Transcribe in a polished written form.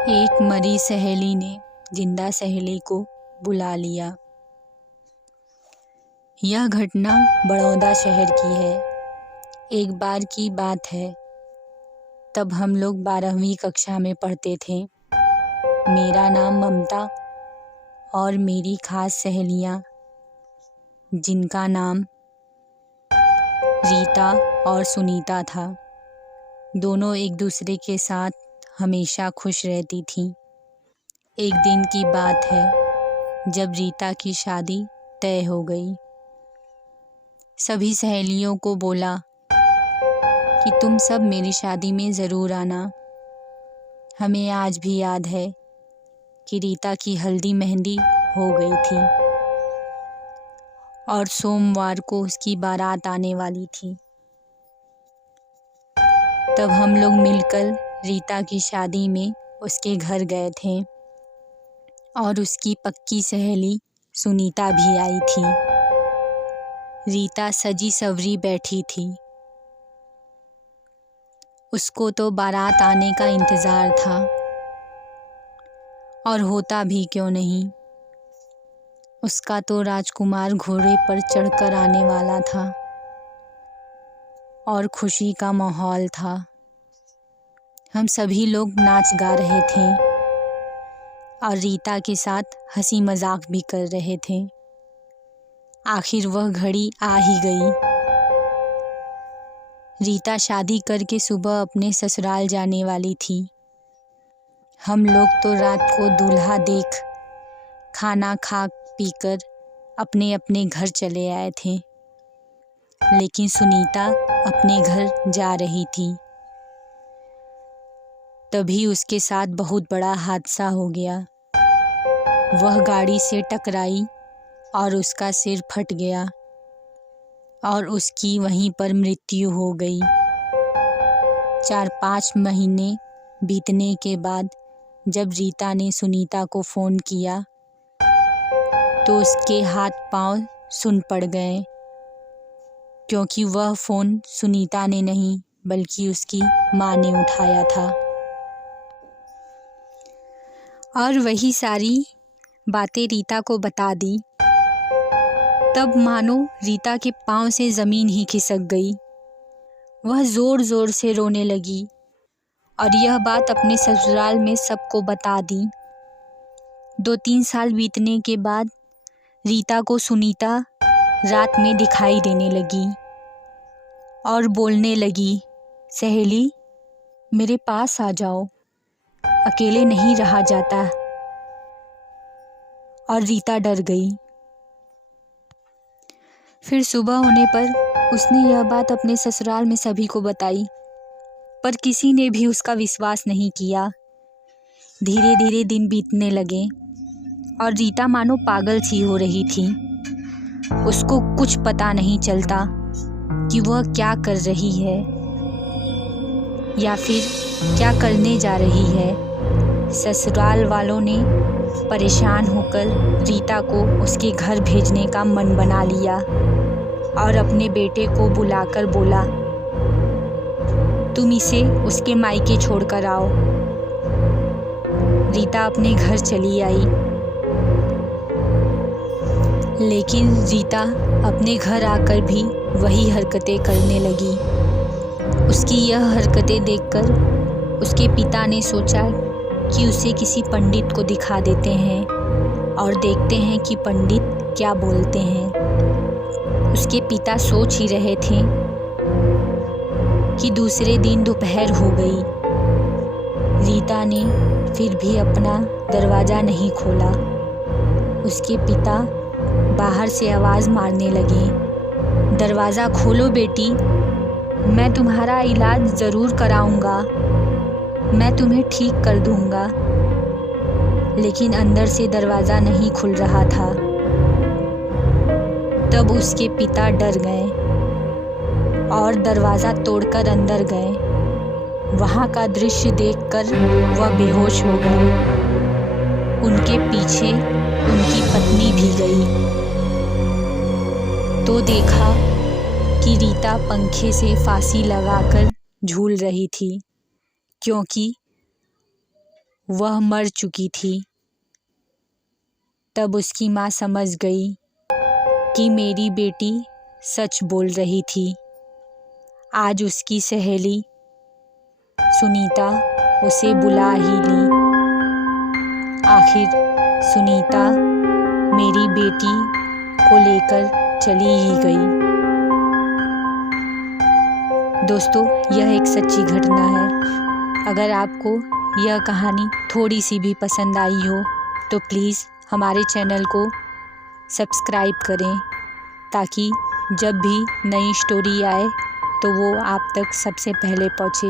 एक मरी सहेली ने जिंदा सहेली को बुला लिया। यह घटना बड़ौदा शहर की है। एक बार की बात है, तब हम लोग 12वीं कक्षा में पढ़ते थे। मेरा नाम ममता और मेरी खास सहेलियाँ, जिनका नाम रीता और सुनीता था, दोनों एक दूसरे के साथ हमेशा खुश रहती थीं। एक दिन की बात है जब रीता की शादी तय हो गई। सभी सहेलियों को बोला कि तुम सब मेरी शादी में ज़रूर आना। हमें आज भी याद है कि रीता की हल्दी मेहंदी हो गई थी और सोमवार को उसकी बारात आने वाली थी। तब हम लोग मिलकर रीता की शादी में उसके घर गए थे और उसकी पक्की सहेली सुनीता भी आई थी। रीता सजी सवरी बैठी थी। उसको तो बारात आने का इंतज़ार था, और होता भी क्यों नहीं। उसका तो राजकुमार घोड़े पर चढ़कर आने वाला था और खुशी का माहौल था। हम सभी लोग नाच गा रहे थे और रीता के साथ हंसी मजाक भी कर रहे थे। आखिर वह घड़ी आ ही गई। रीता शादी करके सुबह अपने ससुराल जाने वाली थी। हम लोग तो रात को दूल्हा देख खाना खा पीकर अपने अपने घर चले आए थे, लेकिन सुनीता अपने घर जा रही थी। तभी उसके साथ बहुत बड़ा हादसा हो गया। वह गाड़ी से टकराई और उसका सिर फट गया और उसकी वहीं पर मृत्यु हो गई। 4-5 महीने बीतने के बाद जब रीता ने सुनीता को फ़ोन किया तो उसके हाथ पांव सुन पड़ गए, क्योंकि वह फ़ोन सुनीता ने नहीं बल्कि उसकी माँ ने उठाया था। और वही सारी बातें रीता को बता दी। तब मानो रीता के पांव से ज़मीन ही खिसक गई। वह ज़ोर ज़ोर से रोने लगी और यह बात अपने ससुराल में सबको बता दी। 2-3 साल बीतने के बाद रीता को सुनीता रात में दिखाई देने लगी और बोलने लगी, सहेली मेरे पास आ जाओ, अकेले नहीं रहा जाता। और रीता डर गई। फिर सुबह होने पर उसने यह बात अपने ससुराल में सभी को बताई, पर किसी ने भी उसका विश्वास नहीं किया। धीरे धीरे दिन बीतने लगे और रीता मानो पागल सी हो रही थी। उसको कुछ पता नहीं चलता कि वह क्या कर रही है या फिर क्या करने जा रही है। ससुराल वालों ने परेशान होकर रीता को उसके घर भेजने का मन बना लिया और अपने बेटे को बुलाकर बोला, तुम इसे उसके मायके छोड़कर आओ। रीता अपने घर चली आई, लेकिन रीता अपने घर आकर भी वही हरकतें करने लगी। उसकी यह हरकतें देखकर उसके पिता ने सोचा कि उसे किसी पंडित को दिखा देते हैं और देखते हैं कि पंडित क्या बोलते हैं। उसके पिता सोच ही रहे थे कि दूसरे दिन दोपहर हो गई। रीता ने फिर भी अपना दरवाज़ा नहीं खोला। उसके पिता बाहर से आवाज़ मारने लगे, दरवाज़ा खोलो बेटी, मैं तुम्हारा इलाज ज़रूर कराऊंगा, मैं तुम्हें ठीक कर दूंगा। लेकिन अंदर से दरवाज़ा नहीं खुल रहा था। तब उसके पिता डर गए और दरवाज़ा तोड़कर अंदर गए। वहाँ का दृश्य देखकर वह बेहोश हो गए। उनके पीछे उनकी पत्नी भी गई तो देखा कि रीता पंखे से फांसी लगाकर झूल रही थी, क्योंकि वह मर चुकी थी। तब उसकी माँ समझ गई कि मेरी बेटी सच बोल रही थी। आज उसकी सहेली सुनीता उसे बुला ही ली। आखिर सुनीता मेरी बेटी को लेकर चली ही गई। दोस्तों, यह एक सच्ची घटना है। अगर आपको यह कहानी थोड़ी सी भी पसंद आई हो तो प्लीज़ हमारे चैनल को सब्सक्राइब करें, ताकि जब भी नई स्टोरी आए तो वो आप तक सबसे पहले पहुँचे।